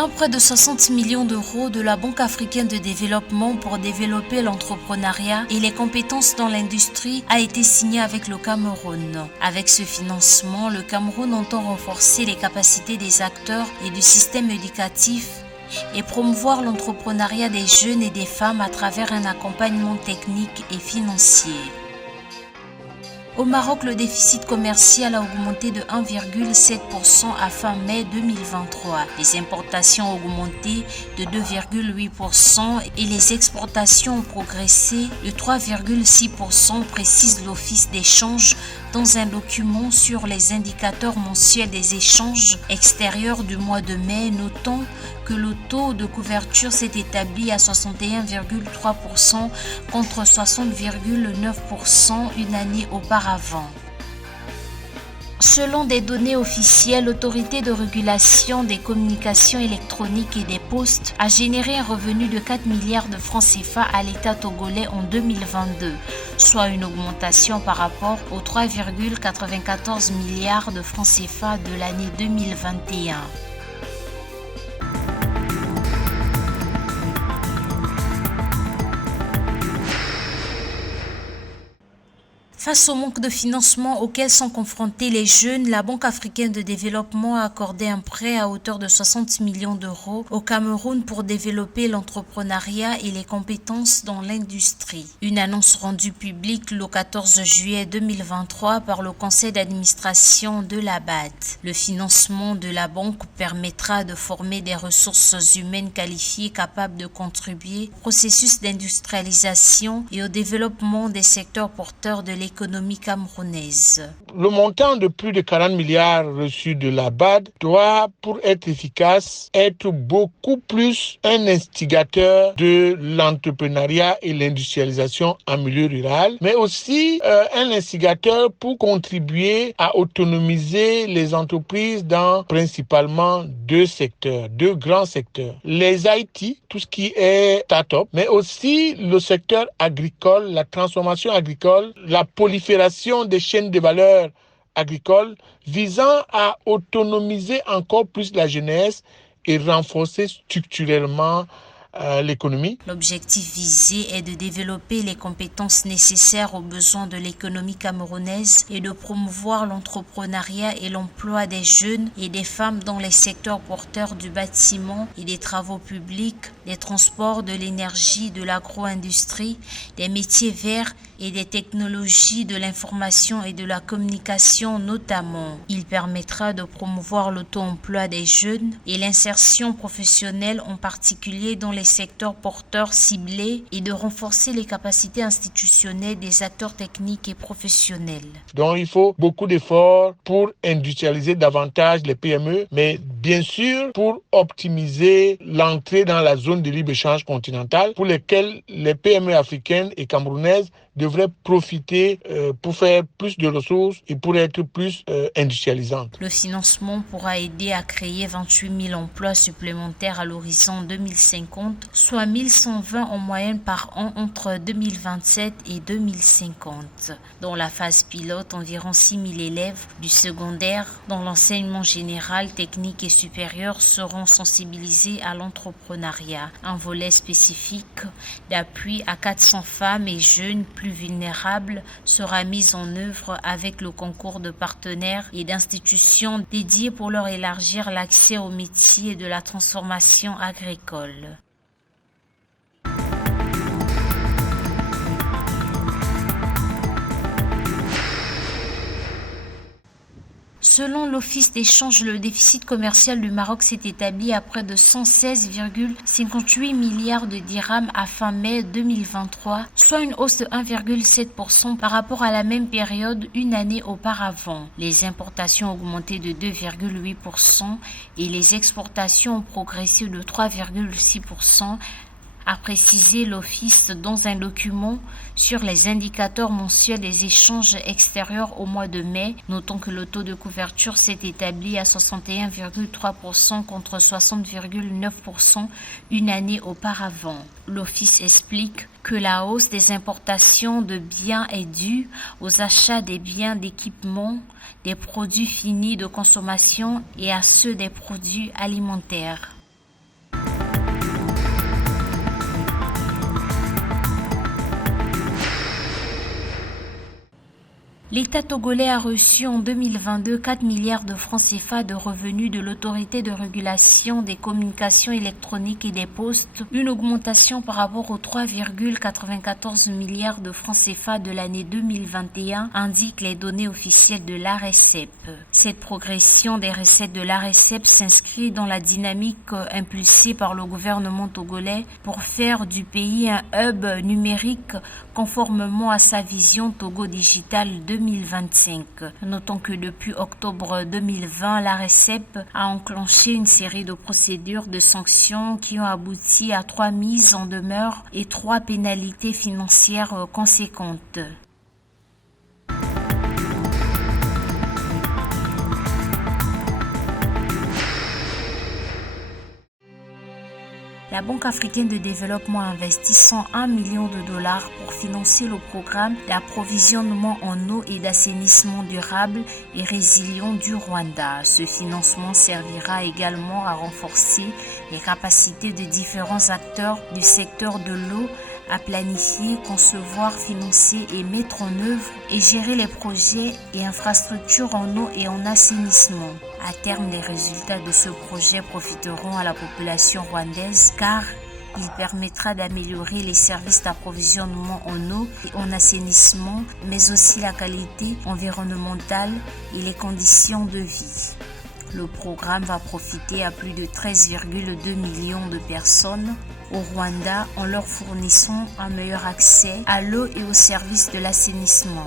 Un prêt de 60 millions d'euros de la Banque africaine de développement pour développer l'entrepreneuriat et les compétences dans l'industrie a été signé avec le Cameroun. Avec ce financement, le Cameroun entend renforcer les capacités des acteurs et du système éducatif et promouvoir l'entrepreneuriat des jeunes et des femmes à travers un accompagnement technique et financier. Au Maroc, le déficit commercial a augmenté de 1,7% à fin mai 2023. Les importations ont augmenté de 2,8% et les exportations ont progressé de 3,6%, précise l'Office d'échange dans un document sur les indicateurs mensuels des échanges extérieurs du mois de mai, notant que le taux de couverture s'est établi à 61,3% contre 60,9% une année auparavant. Selon des données officielles, l'autorité de régulation des communications électroniques et des postes a généré un revenu de 4 milliards de francs CFA à l'État togolais en 2022, soit une augmentation par rapport aux 3,94 milliards de francs CFA de l'année 2021. Face au manque de financement auquel sont confrontés les jeunes, la Banque africaine de développement a accordé un prêt à hauteur de 60 millions d'euros au Cameroun pour développer l'entrepreneuriat et les compétences dans l'industrie. Une annonce rendue publique le 14 juillet 2023 par le conseil d'administration de la BAD. Le financement de la banque permettra de former des ressources humaines qualifiées capables de contribuer au processus d'industrialisation et au développement des secteurs porteurs de l'économie camerounaise. Le montant de plus de 40 milliards reçus de la BAD doit, pour être efficace, être beaucoup plus un instigateur de l'entrepreneuriat et l'industrialisation en milieu rural, mais aussi un instigateur pour contribuer à autonomiser les entreprises dans principalement deux grands secteurs. Les IT, tout ce qui est start-up, mais aussi le secteur agricole, la transformation agricole, la prolifération des chaînes de valeur agricoles visant à autonomiser encore plus la jeunesse et renforcer structurellement l'économie. L'objectif visé est de développer les compétences nécessaires aux besoins de l'économie camerounaise et de promouvoir l'entrepreneuriat et l'emploi des jeunes et des femmes dans les secteurs porteurs du bâtiment et des travaux publics, des transports, de l'énergie, de l'agro-industrie, des métiers verts et des technologies de l'information et de la communication notamment. Il permettra de promouvoir l'auto-emploi des jeunes et l'insertion professionnelle en particulier dans les secteurs porteurs ciblés et de renforcer les capacités institutionnelles des acteurs techniques et professionnels. Donc il faut beaucoup d'efforts pour industrialiser davantage les PME, mais bien sûr pour optimiser l'entrée dans la zone de libre-échange continentale pour lesquelles les PME africaines et camerounaises devraient profiter pour faire plus de ressources et pour être plus industrialisantes. Le financement pourra aider à créer 28 000 emplois supplémentaires à l'horizon 2050, soit 1120 en moyenne par an entre 2027 et 2050. Dans la phase pilote, environ 6 000 élèves du secondaire dans l'enseignement général, technique et supérieur seront sensibilisés à l'entrepreneuriat. Un volet spécifique d'appui à 400 femmes et jeunes plus vulnérables sera mis en œuvre avec le concours de partenaires et d'institutions dédiées pour leur élargir l'accès aux métiers de la transformation agricole. Selon l'Office d'échange, le déficit commercial du Maroc s'est établi à près de 116,58 milliards de dirhams à fin mai 2023, soit une hausse de 1,7% par rapport à la même période une année auparavant. Les importations ont augmenté de 2,8% et les exportations ont progressé de 3,6%. A précisé l'Office dans un document sur les indicateurs mensuels des échanges extérieurs au mois de mai, notant que le taux de couverture s'est établi à 61,3% contre 60,9% une année auparavant. L'Office explique que la hausse des importations de biens est due aux achats des biens d'équipement, des produits finis de consommation et à ceux des produits alimentaires. L'État togolais a reçu en 2022 4 milliards de francs CFA de revenus de l'autorité de régulation des communications électroniques et des postes, une augmentation par rapport aux 3,94 milliards de francs CFA de l'année 2021, indiquent les données officielles de l'ARCEP. Cette progression des recettes de l'ARCEP s'inscrit dans la dynamique impulsée par le gouvernement togolais pour faire du pays un hub numérique conformément à sa vision Togo Digital 2025. Notons que depuis octobre 2020, l'ARCEP a enclenché une série de procédures de sanctions qui ont abouti à 3 mises en demeure et 3 pénalités financières conséquentes. La Banque africaine de développement a investi 101 millions de dollars pour financer le programme d'approvisionnement en eau et d'assainissement durable et résilient du Rwanda. Ce financement servira également à renforcer les capacités de différents acteurs du secteur de l'eau à planifier, concevoir, financer et mettre en œuvre et gérer les projets et infrastructures en eau et en assainissement. À terme, les résultats de ce projet profiteront à la population rwandaise car il permettra d'améliorer les services d'approvisionnement en eau et en assainissement, mais aussi la qualité environnementale et les conditions de vie. Le programme va profiter à plus de 13,2 millions de personnes au Rwanda en leur fournissant un meilleur accès à l'eau et aux services de l'assainissement.